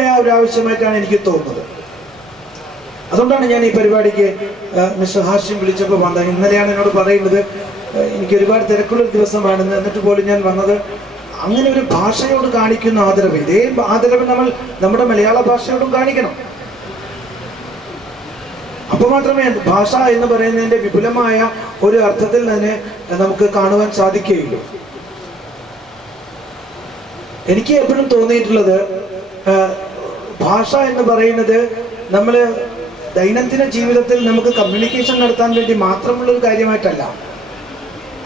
വിപുലമായ ഒരു ആവശ്യമായിട്ടാണ് എനിക്ക് തോന്നുന്നത്. അതുകൊണ്ടാണ് ഞാൻ ഈ പരിപാടിക്ക് മിസ്റ്റർ ഹാഷിം വിളിച്ചപ്പോൾ വന്നത്. ഇന്നലെയാണ് എന്നോട് പറയുന്നത് എനിക്ക് ഒരുപാട് തിരക്കുള്ള ദിവസമാണെന്ന്, എന്നിട്ട് പോലും ഞാൻ വന്നത് അങ്ങനെ ഒരു ഭാഷയോട് കാണിക്കുന്ന ആദരവ്, ഇതേ ആദരവ് നമ്മൾ നമ്മുടെ മലയാള ഭാഷയോടും കാണിക്കണം. അപ്പോൾ മാത്രമേ ഭാഷ എന്ന് പറയുന്നതിൻ്റെ വിപുലമായ ഒരു അർത്ഥത്തിൽ തന്നെ നമുക്ക് കാണുവാൻ സാധിക്കുകയുള്ളൂ. എനിക്ക് എപ്പോഴും തോന്നിയിട്ടുള്ളത് ഭാഷ എന്ന് പറയുന്നത് നമ്മൾ ദൈനംദിന ജീവിതത്തിൽ നമുക്ക് കമ്മ്യൂണിക്കേഷൻ നടത്താൻ വേണ്ടി മാത്രമുള്ളൊരു കാര്യമായിട്ടല്ല.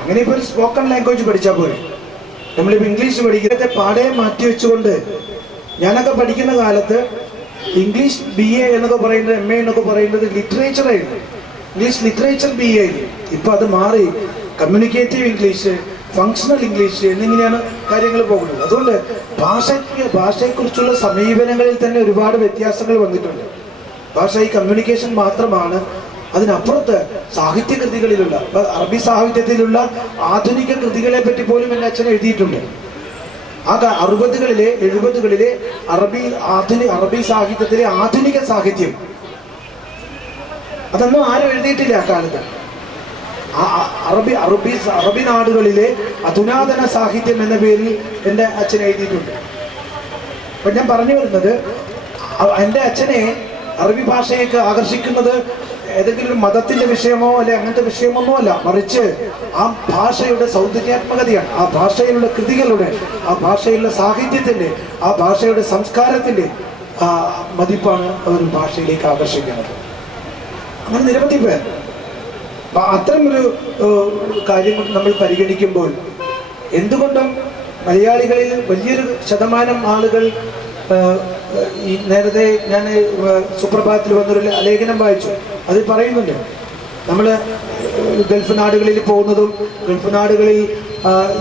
അങ്ങനെ ഇപ്പോൾ ഒരു സ്പോക്കൺ ലാംഗ്വേജ് പഠിച്ചാൽ പോരെ. നമ്മളിപ്പോൾ ഇംഗ്ലീഷ് പഠിക്കുന്നത് പാടെ മാറ്റി വെച്ചുകൊണ്ട്, ഞാനൊക്കെ പഠിക്കുന്ന കാലത്ത് ഇംഗ്ലീഷ് BA എന്നൊക്കെ പറയുന്നത്, MA എന്നൊക്കെ പറയുന്നത് ലിറ്ററേച്ചറായിരുന്നു. ഇംഗ്ലീഷ് ലിറ്ററേച്ചർ BA ആയിരുന്നു. ഇപ്പം അത് മാറി കമ്മ്യൂണിക്കേറ്റീവ് ഇംഗ്ലീഷ്, ഫങ്ഷണൽ ഇംഗ്ലീഷ് എന്നിങ്ങനെയാണ് കാര്യങ്ങൾ പോകുന്നത്. അതുകൊണ്ട് ഭാഷയെക്കുറിച്ചുള്ള സമീപനങ്ങളിൽ തന്നെ ഒരുപാട് വ്യത്യാസങ്ങൾ വന്നിട്ടുണ്ട്. ഭാഷ ഈ കമ്മ്യൂണിക്കേഷൻ മാത്രമാണ്. അതിനപ്പുറത്ത് സാഹിത്യകൃതികളിലുള്ള, അറബി സാഹിത്യത്തിലുള്ള ആധുനിക കൃതികളെ പറ്റി പോലും എൻ്റെ അച്ഛൻ എഴുതിയിട്ടുണ്ട്. ആ 60കളിലെ 70കളിലെ അറബി സാഹിത്യത്തിലെ ആധുനിക സാഹിത്യം അതൊന്നും ആരും എഴുതിയിട്ടില്ല ആ കാലത്ത്. അറബി നാടുകളിലെ അധുനാതന സാഹിത്യം എന്ന പേരിൽ എൻ്റെ അച്ഛൻ എഴുതിയിട്ടുണ്ട്. അപ്പം ഞാൻ പറഞ്ഞു വരുന്നത്, എൻ്റെ അച്ഛനെ അറബി ഭാഷയൊക്കെ ആകർഷിക്കുന്നത് ഏതെങ്കിലും ഒരു മതത്തിന്റെ വിഷയമോ അല്ലെ അങ്ങനത്തെ വിഷയമൊന്നും അല്ല, മറിച്ച് ആ ഭാഷയുടെ സൗന്ദര്യാത്മകതയാണ്, ആ ഭാഷയിലുള്ള കൃതികളുടെ, ആ ഭാഷയിലുള്ള സാഹിത്യത്തിന്റെ, ആ ഭാഷയുടെ സംസ്കാരത്തിന്റെ മതിപ്പാണ് ഒരു ഭാഷയിലേക്ക് ആകർഷിക്കുന്നത്. അങ്ങനെ നിരവധി പേർ. അത്തരമൊരു കാര്യം നമ്മൾ പരിഗണിക്കുമ്പോൾ എന്തുകൊണ്ടും മലയാളികളിൽ വലിയൊരു ശതമാനം ആളുകൾ, ഈ നേരത്തെ ഞാൻ സുപ്രഭാതത്തിൽ വന്നൊരു ലേഖനം വായിച്ചു, അതിൽ പറയുന്നുണ്ട് നമ്മൾ ഗൾഫ് നാടുകളിൽ പോകുന്നതും ഗൾഫ് നാടുകളിൽ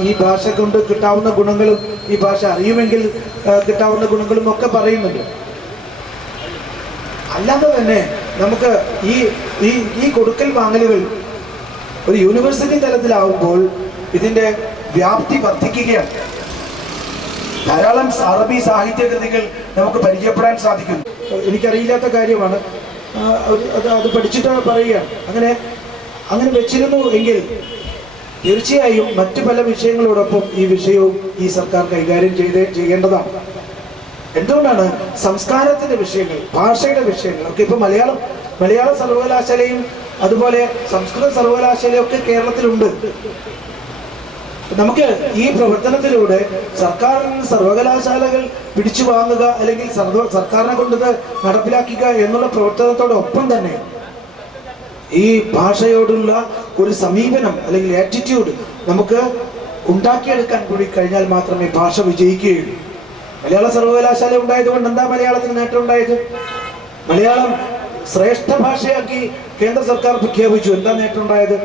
ഈ ഭാഷ കൊണ്ട് കിട്ടാവുന്ന ഗുണങ്ങളും ഈ ഭാഷ അറിയുമെങ്കിൽ കിട്ടാവുന്ന ഗുണങ്ങളും ഒക്കെ പറയുന്നുണ്ട്. അല്ലാതെ തന്നെ നമുക്ക് ഈ കൊടുക്കൽ വാങ്ങലുകൾ ഒരു യൂണിവേഴ്സിറ്റി തലത്തിലാവുമ്പോൾ ഇതിൻ്റെ വ്യാപ്തി വർദ്ധിക്കുകയാണ്. ധാരാളം അറബി സാഹിത്യകൃതികൾ നമുക്ക് പരിചയപ്പെടാൻ സാധിക്കും. എനിക്കറിയില്ലാത്ത കാര്യമാണ്, അത് പഠിച്ചിട്ട് പറയുകയാണ്. അങ്ങനെ വെച്ചിരുന്നു എങ്കിൽ തീർച്ചയായും മറ്റു പല വിഷയങ്ങളോടൊപ്പം ഈ വിഷയവും ഈ സർക്കാർ കൈകാര്യം ചെയ്യേണ്ടതാണ്. എന്തുകൊണ്ടാണ് സംസ്കാരത്തിന്റെ വിഷയങ്ങൾ, ഭാഷയുടെ വിഷയങ്ങൾ ഒക്കെ ഇപ്പൊ മലയാള സർവകലാശാലയും അതുപോലെ സംസ്കൃത സർവകലാശാലയും ഒക്കെ കേരളത്തിലുണ്ട്. നമുക്ക് ഈ പ്രവർത്തനത്തിലൂടെ സർക്കാരിൽ നിന്ന് സർവകലാശാലകൾ പിടിച്ചു വാങ്ങുക അല്ലെങ്കിൽ സർക്കാരിനെ കൊണ്ടത് നടപ്പിലാക്കുക എന്നുള്ള പ്രവർത്തനത്തോടൊപ്പം തന്നെ ഈ ഭാഷയോടുള്ള ഒരു സമീപനം അല്ലെങ്കിൽ ആറ്റിറ്റ്യൂഡ് നമുക്ക് ഉണ്ടാക്കിയെടുക്കാൻ കൂടി കഴിഞ്ഞാൽ മാത്രമേ ഭാഷ വിജയിക്കുകയുള്ളൂ. മലയാള സർവകലാശാല ഉണ്ടായതുകൊണ്ട് എന്താ മലയാളത്തിന് നേട്ടം ഉണ്ടായത്? മലയാളം ശ്രേഷ്ഠ ഭാഷയാക്കി കേന്ദ്ര സർക്കാർ പ്രഖ്യാപിച്ചു. എന്താ നേട്ടം ഉണ്ടായത്?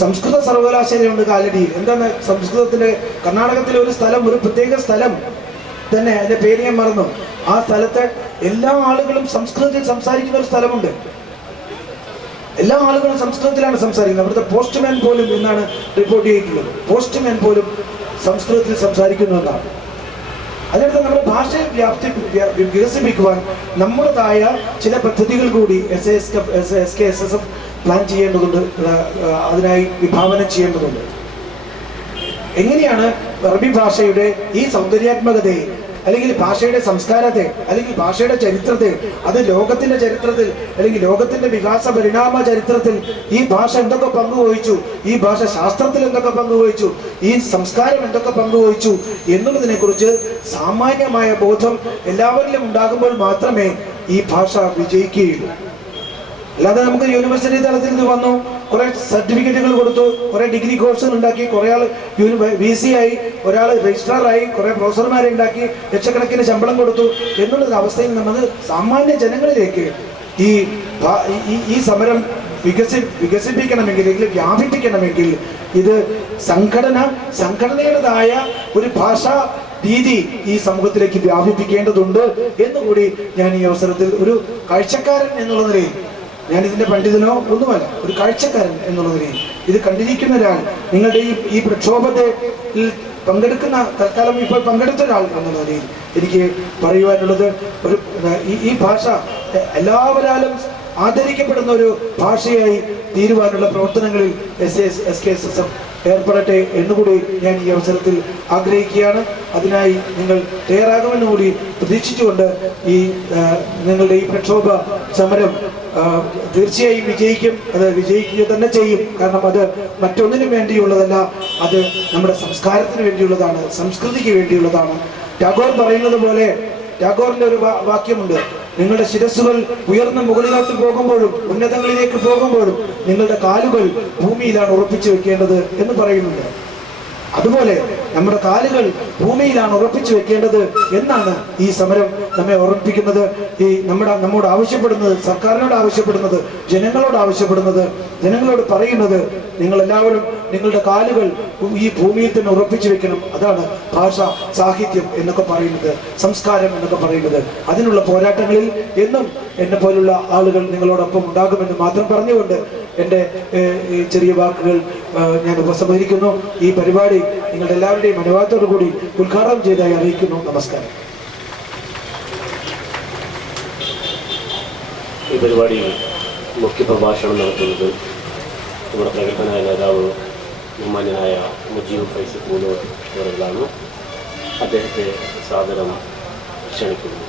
സംസ്കൃത സർവകലാശാലയുണ്ട് കാലടിയിൽ. എന്താണ് സംസ്കൃതത്തിന്റെ കർണാടകത്തിലെ ഒരു സ്ഥലം, ഒരു പ്രത്യേക സ്ഥലം തന്നെ, അതിന്റെ പേര് ഞാൻ മറന്നു. ആ സ്ഥലത്ത് എല്ലാ ആളുകളും സംസ്കൃതത്തിൽ സംസാരിക്കുന്ന ഒരു സ്ഥലമുണ്ട്. എല്ലാ ആളുകളും സംസ്കൃതത്തിലാണ് സംസാരിക്കുന്നത്. അവിടുത്തെ പോസ്റ്റ്മാൻ പോലും എന്നാണ് റിപ്പോർട്ട് ചെയ്തിട്ടുള്ളത്. പോസ്റ്റ്മാൻ പോലും സംസ്കൃതത്തിൽ സംസാരിക്കുന്നു എന്നാണ്. അതിനടുത്ത് നമ്മുടെ ഭാഷയെ വികസിപ്പിക്കുവാൻ നമ്മുടേതായ ചില പദ്ധതികൾ കൂടി SKSSF പ്ലാൻ ചെയ്യേണ്ടതുണ്ട്, അതിനായി വിഭാവനം ചെയ്യേണ്ടതുണ്ട്. എങ്ങനെയാണ് അറബി ഭാഷയുടെ ഈ സൗന്ദര്യാത്മകതയെ അല്ലെങ്കിൽ ഭാഷയുടെ സംസ്കാരത്തെ അല്ലെങ്കിൽ ഭാഷയുടെ ചരിത്രത്തെ, അത് ലോകത്തിന്റെ ചരിത്രത്തിൽ അല്ലെങ്കിൽ ലോകത്തിന്റെ വികാസ പരിണാമ ചരിത്രത്തിൽ ഈ ഭാഷ എന്തൊക്കെ പങ്കുവഹിച്ചു, ഈ ഭാഷ ശാസ്ത്രത്തിൽ എന്തൊക്കെ പങ്കുവഹിച്ചു, ഈ സംസ്കാരം എന്തൊക്കെ പങ്കുവഹിച്ചു എന്നുള്ളതിനെ കുറിച്ച് സാമാന്യമായ ബോധം എല്ലാവരിലും ഉണ്ടാകുമ്പോൾ മാത്രമേ ഈ ഭാഷ വിജയിക്കുകയുള്ളൂ. അല്ലാതെ നമുക്ക് യൂണിവേഴ്സിറ്റി തലത്തിൽ ഇത് വന്നു, കുറെ സർട്ടിഫിക്കറ്റുകൾ കൊടുത്തു, കുറെ ഡിഗ്രി കോഴ്സുകൾ ഉണ്ടാക്കി, കുറെ ആൾ VC ആയി, ഒരാൾ രജിസ്ട്രാറായി, കുറെ പ്രൊഫസർമാരെ ഉണ്ടാക്കി, ലക്ഷക്കണക്കിന് ശമ്പളം കൊടുത്തു എന്നുള്ളൊരു അവസ്ഥയിൽ നമുക്ക് സാമാന്യ ജനങ്ങളിലേക്ക് ഈ സമരം വികസിപ്പിക്കണമെങ്കിൽ അല്ലെങ്കിൽ വ്യാപിപ്പിക്കണമെങ്കിൽ ഇത് സംഘടനയുടേതായ ഒരു ഭാഷാ രീതി ഈ സമൂഹത്തിലേക്ക് വ്യാപിപ്പിക്കേണ്ടതുണ്ട് എന്നുകൂടി ഞാൻ ഈ അവസരത്തിൽ ഒരു കാഴ്ചക്കാരൻ എന്നുള്ള നിലയിൽ, ഞാൻ ഇതിന്റെ പണ്ഡിതനോ ഒന്നുമല്ല, ഒരു കാഴ്ചക്കാരൻ എന്നുള്ള നിലയിൽ ഇത് കണ്ടിരിക്കുന്ന ഒരാൾ, നിങ്ങളുടെ ഈ പ്രക്ഷോഭത്തിൽ തൽക്കാലം ഇപ്പോൾ പങ്കെടുത്ത ഒരാൾ എന്ന നിലയിൽ എനിക്ക് പറയുവാനുള്ളത് ഈ ഭാഷ എല്ലാവരാലും ആദരിക്കപ്പെടുന്ന ഒരു ഭാഷയായി തീരുവാനുള്ള പ്രവർത്തനങ്ങളിൽ SKSSF ഏർപ്പെടട്ടെ എന്നുകൂടി ഞാൻ ഈ അവസരത്തിൽ ആഗ്രഹിക്കുകയാണ്. അതിനായി നിങ്ങൾ തയ്യാറാകുമെന്ന് കൂടി പ്രതീക്ഷിച്ചുകൊണ്ട് നിങ്ങളുടെ ഈ പ്രക്ഷോഭ സമരം തീർച്ചയായും വിജയിക്കും. അത് വിജയിക്കുക തന്നെ ചെയ്യും. കാരണം അത് മറ്റൊന്നിനും വേണ്ടിയുള്ളതല്ല, അത് നമ്മുടെ സംസ്കാരത്തിന് വേണ്ടിയുള്ളതാണ്, സംസ്കൃതിക്ക് വേണ്ടിയുള്ളതാണ്. ടാഗോർ പറയുന്നത് പോലെ, ടാഗോറിന്റെ ഒരു വാക്യമുണ്ട്, നിങ്ങളുടെ ശിരസ്സുകൾ ഉയർന്ന മുകളിലോട്ട് പോകുമ്പോഴും ഉന്നതങ്ങളിലേക്ക് പോകുമ്പോഴും നിങ്ങളുടെ കാലുകൾ ഭൂമിയിലാണ് ഉറപ്പിച്ചു വെക്കേണ്ടത് എന്ന് പറയുന്നുണ്ട്. അതുപോലെ നമ്മുടെ കാലുകൾ ഭൂമിയിലാണ് ഉറപ്പിച്ചു വെക്കേണ്ടത് എന്നാണ് ഈ സമരം നമ്മെ ഓർമ്മിപ്പിക്കുന്നത്. നമ്മോട് ആവശ്യപ്പെടുന്നത്, സർക്കാരിനോട് ആവശ്യപ്പെടുന്നത്, ജനങ്ങളോട് ആവശ്യപ്പെടുന്നത്, ജനങ്ങളോട് പറയുന്നത്, നിങ്ങളെല്ലാവരും നിങ്ങളുടെ കാലുകൾ ഈ ഭൂമിയിൽ തന്നെ ഉറപ്പിച്ചു വെക്കണം. അതാണ് ഭാഷ, സാഹിത്യം എന്നൊക്കെ പറയുന്നത്, സംസ്കാരം എന്നൊക്കെ പറയുന്നത്. അതിനുള്ള പോരാട്ടങ്ങളിൽ എന്നും എന്നെ പോലുള്ള ആളുകൾ നിങ്ങളോടൊപ്പം ഉണ്ടാകുമെന്ന് മാത്രം പറഞ്ഞുകൊണ്ട് എൻ്റെ ഈ ചെറിയ വാക്കുകൾ ഞാൻ ഉപസംഹരിക്കുന്നു. ഈ പരിപാടി നിങ്ങളുടെ എല്ലാവരുടെയും അനുവാദത്തോടു കൂടി ഉദ്ഘാടനം ചെയ്തതായി അറിയിക്കുന്നു. നമസ്കാരം. ഈ പരിപാടിയിൽ മുഖ്യപ്രഭാഷണം നടത്തുന്നത് നമ്മുടെ പ്രഗത്ഭനായ നേതാവ് ബഹുമാന്യനായ മുജീബ് ഫൈസി പൂനൂർ അവர்களാണ്. അദ്ദേഹത്തെ സാദരം ക്ഷണിക്കുന്നു.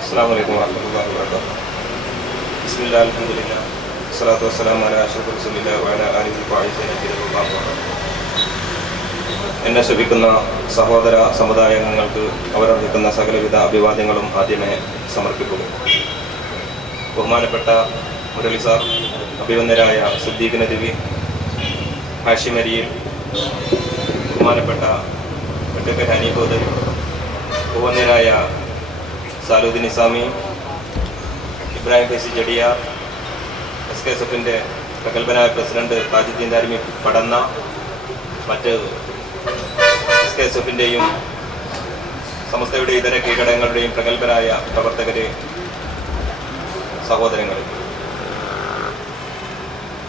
അസ്സലാമു അലൈക്കും വറഹ്മത്തുള്ളാഹി വബറകാതുഹു. ബിസ്മില്ലാഹിർ അൽഹംദുലില്ലാഹി വസ്സലാത്തു വസ്സലാമു അലാ അഷ്റഫിർ റസൂലില്ലാഹി വഅലാ ആലിഹി വസഹ്ബിഹി. എന്നെ ശ്രമിക്കുന്ന സഹോദര സമുദായാംഗങ്ങൾക്ക് അവരർഹിക്കുന്ന സകലവിധ അഭിവാദ്യങ്ങളും ആദ്യമേ സമർപ്പിക്കുന്നു. ബഹുമാനപ്പെട്ട മുരളി സാർ, അഭിവന്ദരായ സിദ്ദീഖ് നദ്വി, ഹാഷിം അരിയിൽ, ബഹുമാനപ്പെട്ട അഡ്വക്കേറ്റ് ഹനീഫ്, ബഹുവന്ദരായ സാലുദ്ദീൻ നിസാമി, ഇബ്രാഹിം ഫൈസി ജഡിയാർ, SKSFന്റെ പ്രഗത്ഭനായ പ്രസിഡന്റ് താജുദ്ദീൻ ദാരിമി പടന്ന, മറ്റ് SKSFന്റെയും സമസ്തയുടെ ഇതര കീഴടങ്ങളുടെയും പ്രഗത്ഭരായ പ്രവർത്തകരെ, സഹോദരങ്ങൾ,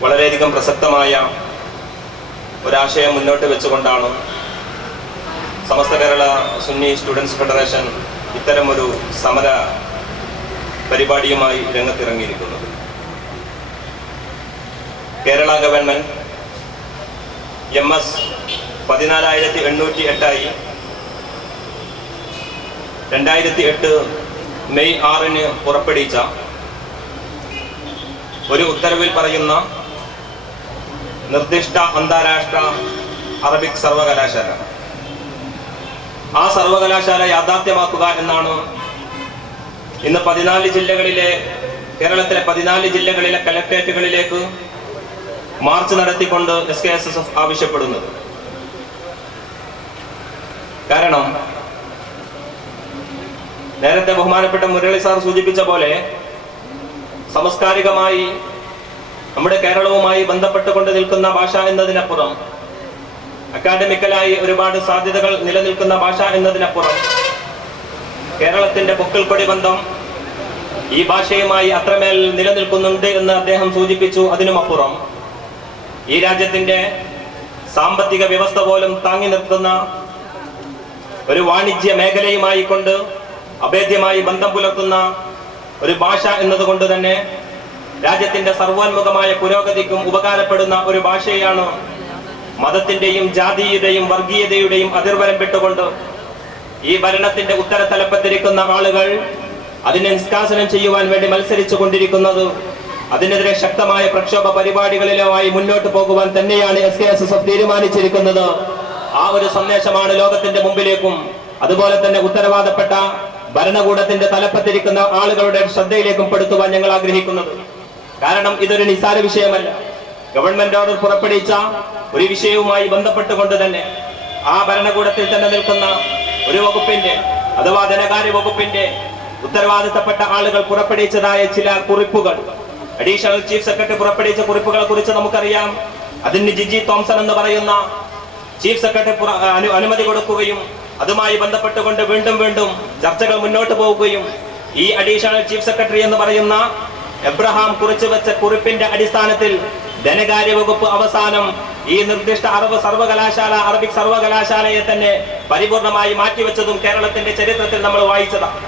വളരെയധികം പ്രസക്തമായ ഒരാശയം മുന്നോട്ട് വെച്ചുകൊണ്ടാണ് സമസ്ത കേരള സുന്നി സ്റ്റുഡൻസ് ഫെഡറേഷൻ ഇത്തരമൊരു സമര പരിപാടിയുമായി രംഗത്തിറങ്ങിയിരിക്കുന്നത്. കേരള ഗവൺമെന്റ് MS 14,808 2008 മെയ് 6 പുറപ്പെടുവിച്ച ഒരു ഉത്തരവിൽ പറയുന്ന നിർദ്ദിഷ്ട അന്താരാഷ്ട്ര അറബിക് സർവകലാശാല, ആ സർവകലാശാല യാഥാർത്ഥ്യമാക്കുക എന്നാണ് ഇന്ന് 14 ജില്ലകളിലെ, കേരളത്തിലെ 14 ജില്ലകളിലെ കലക്ടറേറ്റുകളിലേക്ക് മാർച്ച് നടത്തിക്കൊണ്ട് SKSSF ആവശ്യപ്പെടുന്നത്. കാരണം നേരത്തെ ബഹുമാനപ്പെട്ട മുരളി സാർ സൂചിപ്പിച്ച പോലെ സാംസ്കാരികമായി നമ്മുടെ കേരളവുമായി ബന്ധപ്പെട്ടുകൊണ്ട് നിൽക്കുന്ന ഭാഷ എന്നതിനപ്പുറം, അക്കാഡമിക്കലായി ഒരുപാട് സാധ്യതകൾ നിലനിൽക്കുന്ന ഭാഷ എന്നതിനപ്പുറം, കേരളത്തിന്റെ പൊക്കിൾക്കൊടി ബന്ധം ഈ ഭാഷയുമായി അത്രമേൽ നിലനിൽക്കുന്നുണ്ട് എന്ന് അദ്ദേഹം സൂചിപ്പിച്ചു. അതിനുമപ്പുറം ഈ രാജ്യത്തിന്റെ സാമ്പത്തിക വ്യവസ്ഥ പോലും താങ്ങി നിർത്തുന്ന ഒരു വാണിജ്യ മേഖലയുമായി കൊണ്ട് അഭേദ്യമായി ബന്ധം പുലർത്തുന്ന ഒരു ഭാഷ എന്നതുകൊണ്ട് തന്നെ രാജ്യത്തിന്റെ സർവോന്മുഖമായ പുരോഗതിക്കും ഉപകാരപ്പെടുന്ന ഒരു ഭാഷയാണ്. മതത്തിന്റെയും ജാതീയതയും വർഗീയതയുടെയും അതിർവരം വിട്ടുകൊണ്ട് ഈ ഭരണത്തിന്റെ ഉത്തരതലപ്പത്തിരിക്കുന്ന ആളുകൾ അതിനെ നിഷ്കാസനം ചെയ്യുവാൻ വേണ്ടി മത്സരിച്ചു കൊണ്ടിരിക്കുന്നത്. അതിനെതിരെ ശക്തമായ പ്രക്ഷോഭ പരിപാടികളിലുമായി മുന്നോട്ട് പോകുവാൻ തന്നെയാണ് SKSSF തീരുമാനിച്ചിരിക്കുന്നത്. ആ ഒരു സന്ദേശമാണ് ലോകത്തിന്റെ മുമ്പിലേക്കും അതുപോലെ തന്നെ ഉത്തരവാദപ്പെട്ട ഭരണകൂടത്തിന്റെ തലപ്പത്തിരിക്കുന്ന ആളുകളുടെ ശ്രദ്ധയിലേക്കും പെടുത്തുവാൻ ഞങ്ങൾ ആഗ്രഹിക്കുന്നത്. കാരണം ഇതൊരു നിസ്സാര വിഷയമല്ല. ഗവൺമെന്റ് ഓർഡർ പുറപ്പെടുവിച്ച ഒരു വിഷയവുമായി ബന്ധപ്പെട്ടുകൊണ്ട് തന്നെ ആ ഭരണകൂടത്തിൽ തന്നെ നിൽക്കുന്ന ഒരു വകുപ്പിന്റെ അഥവാ ധനകാര്യ വകുപ്പിന്റെ ഉത്തരവാദിത്തപ്പെട്ട ആളുകൾ പുറപ്പെടുവിച്ചതായ ചില കുറിപ്പുകൾ, അഡീഷണൽ ചീഫ് സെക്രട്ടറി പുറപ്പെടുവിച്ച കുറിപ്പുകളെ കുറിച്ച് നമുക്കറിയാം. അതിന് ജിജി തോംസൺ എന്ന് പറയുന്ന ചീഫ് സെക്രട്ടറി അനുമതി കൊടുക്കുകയും അതുമായി ബന്ധപ്പെട്ടുകൊണ്ട് വീണ്ടും ചർച്ചകൾ മുന്നോട്ട് പോവുകയും ഈ അഡീഷണൽ ചീഫ് സെക്രട്ടറി എന്ന് പറയുന്ന എബ്രഹാം കുറിച്ചു വെച്ച കുറിപ്പിന്റെ അടിസ്ഥാനത്തിൽ ധനകാര്യ വകുപ്പ് അവസാനം ഈ നിർദ്ദിഷ്ട അറബിക് സർവകലാശാലയെ തന്നെ പരിപൂർണമായി മാറ്റിവെച്ചതും കേരളത്തിന്റെ ചരിത്രത്തിൽ നമ്മൾ വായിച്ചതാണ്.